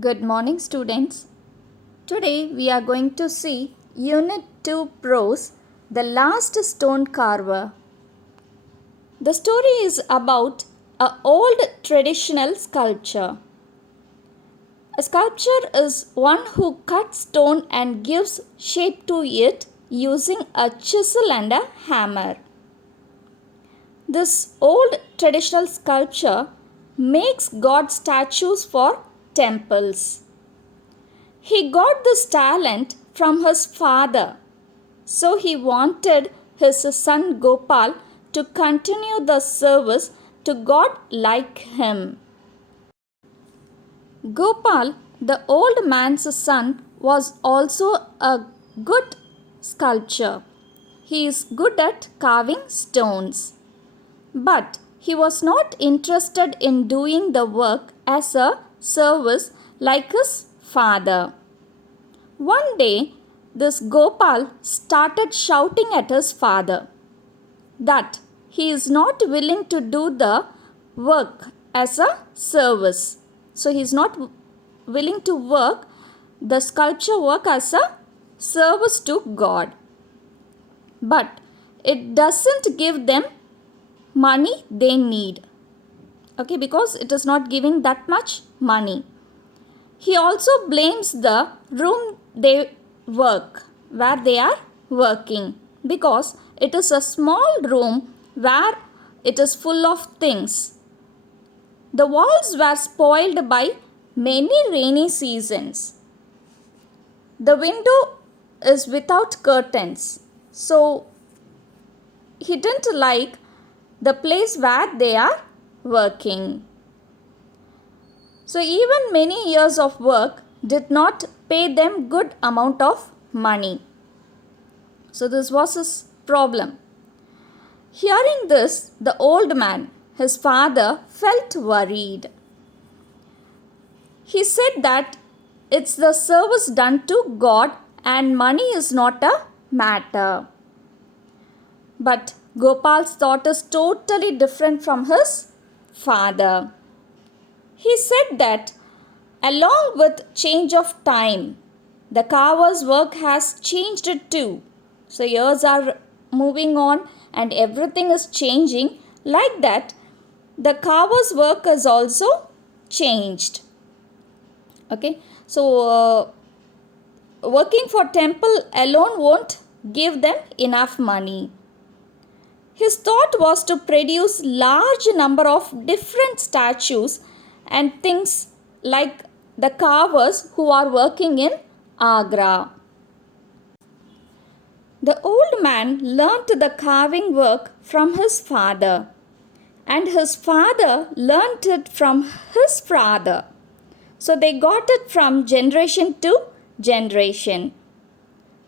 Good morning, students. Today we are going to see Unit 2 Prose, The Last Stone Carver. The story is about an old traditional sculpture. A sculptor is one who cuts stone and gives shape to it using a chisel and a hammer. This old traditional sculpture makes God statues for temples. He got this talent from his father, so he wanted his son Gopal to continue the service to God like him. Gopal, the old man's son, was also a good sculptor. He is good at carving stones. But he was not interested in doing the work as a service like his father. One day, this Gopal started shouting at his father that he is not willing to do the work as a service. So, he is not willing to work the sculpture work as a service to God. But it doesn't give them money they need. Okay, because it is not giving that much money. He also blames the room they work, where they are working, because it is a small room where it is full of things. The walls were spoiled by many rainy seasons. The window is without curtains, so he didn't like the place where they are working. So even many years of work did not pay them good amount of money. So this was his problem. Hearing this, the old man, his father, felt worried. He said that it's the service done to God and money is not a matter. But Gopal's thought is totally different from his father. He said that along with change of time, the carver's work has changed too. So years are moving on and everything is changing. Like that, the carver's work is also changed. Okay, so working for temple alone won't give them enough money. His thought was to produce large number of different statues and things like the carvers who are working in Agra. The old man learnt the carving work from his father, and his father learnt it from his father. So they got it from generation to generation.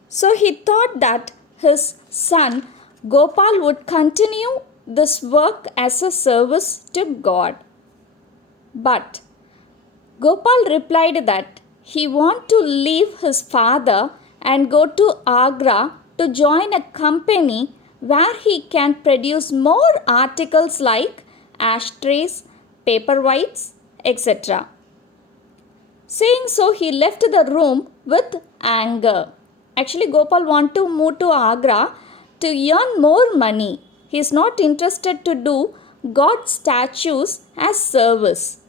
So he thought that his son Gopal would continue this work as a service to God. But Gopal replied that he wanted to leave his father and go to Agra to join a company where he can produce more articles like ashtrays, paperweights, etc. Saying so, he left the room with anger. Actually, Gopal wanted to move to Agra to earn more money. He is not interested to do God's statues as service.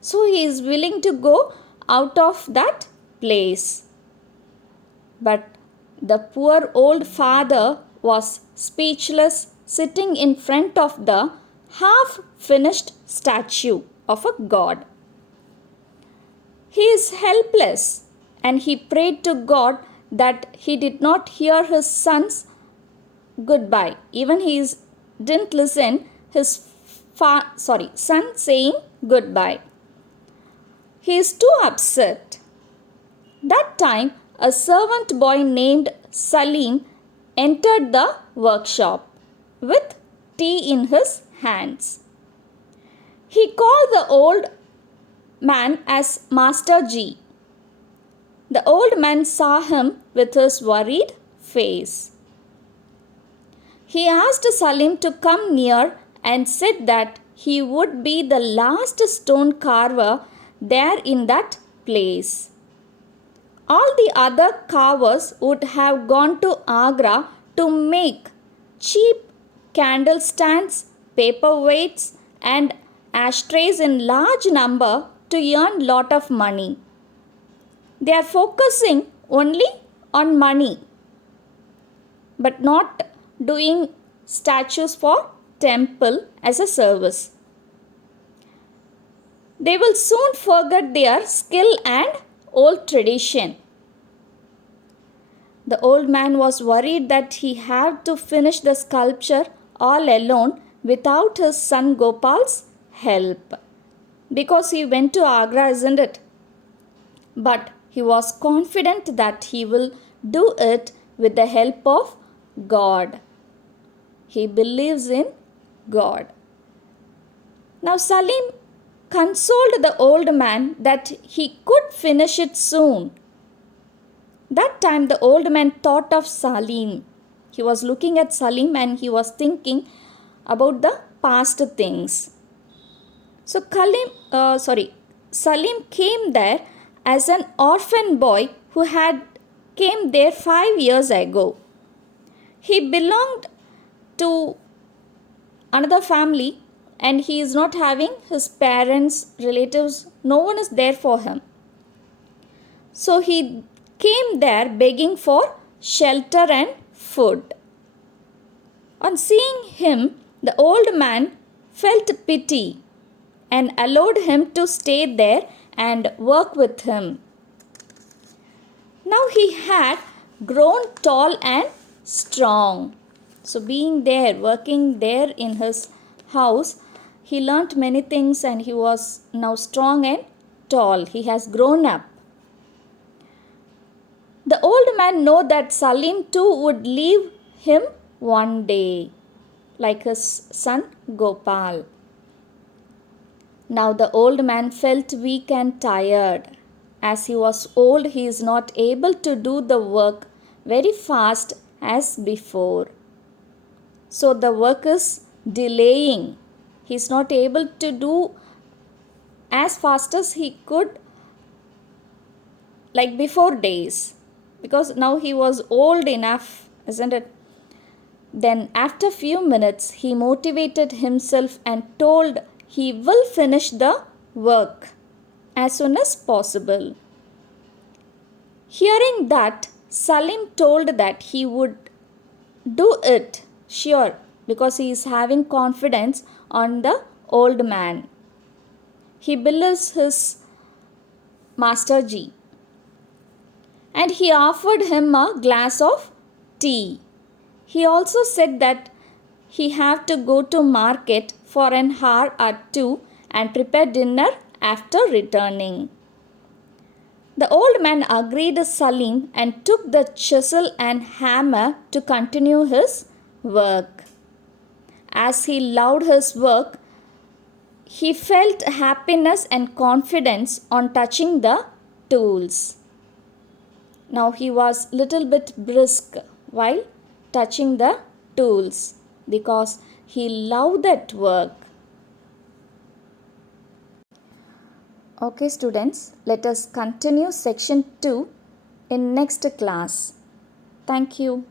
So he is willing to go out of that place. But the poor old father was speechless, sitting in front of the half finished statue of a god. He is helpless, and he prayed to God that he did not hear his son's goodbye. Even didn't listen his son saying goodbye. He is too upset. That time, a servant boy named Salim entered the workshop with tea in his hands. He called the old man as Master Ji. The old man saw him with his worried face. He asked Salim to come near and said that he would be the last stone carver there in that place. All the other carvers would have gone to Agra to make cheap candle stands, paperweights, and ashtrays in large number to earn lot of money. They are focusing only on money, but not doing statues for temple as a service. They will soon forget their skill and old tradition. The old man was worried that he had to finish the sculpture all alone without his son Gopal's help. Because he went to Agra, isn't it? But he was confident that he will do it with the help of God. He believes in God. Now Salim consoled the old man that he could finish it soon. That time the old man thought of Salim. He was looking at Salim and he was thinking about the past things. So Salim came there as an orphan boy who had came there 5 years ago. He belonged to another family and he is not having his parents, relatives, no one is there for him. So he came there begging for shelter and food. On seeing him, the old man felt pity and allowed him to stay there and work with him. Now he had grown tall and strong. So being there, working there in his house, he learnt many things and he was now strong and tall. He has grown up. The old man knew that Salim too would leave him one day, like his son Gopal. Now the old man felt weak and tired. As he was old, he is not able to do the work very fast as before. So the work is delaying. He is not able to do as fast as he could like before days. Because now he was old enough, isn't it? Then after few minutes, he motivated himself and told he will finish the work as soon as possible. Hearing that, Salim told that he would do it, sure, because he is having confidence on the old man. He believes his Master Ji. And he offered him a glass of tea. He also said that he have to go to market for an hour or two and prepare dinner after returning. The old man agreed Salim and took the chisel and hammer to continue his work. As he loved his work, he felt happiness and confidence on touching the tools. Now he was little bit brisk while touching the tools because he loved that work. Okay students, let us continue section 2 in next class. Thank you.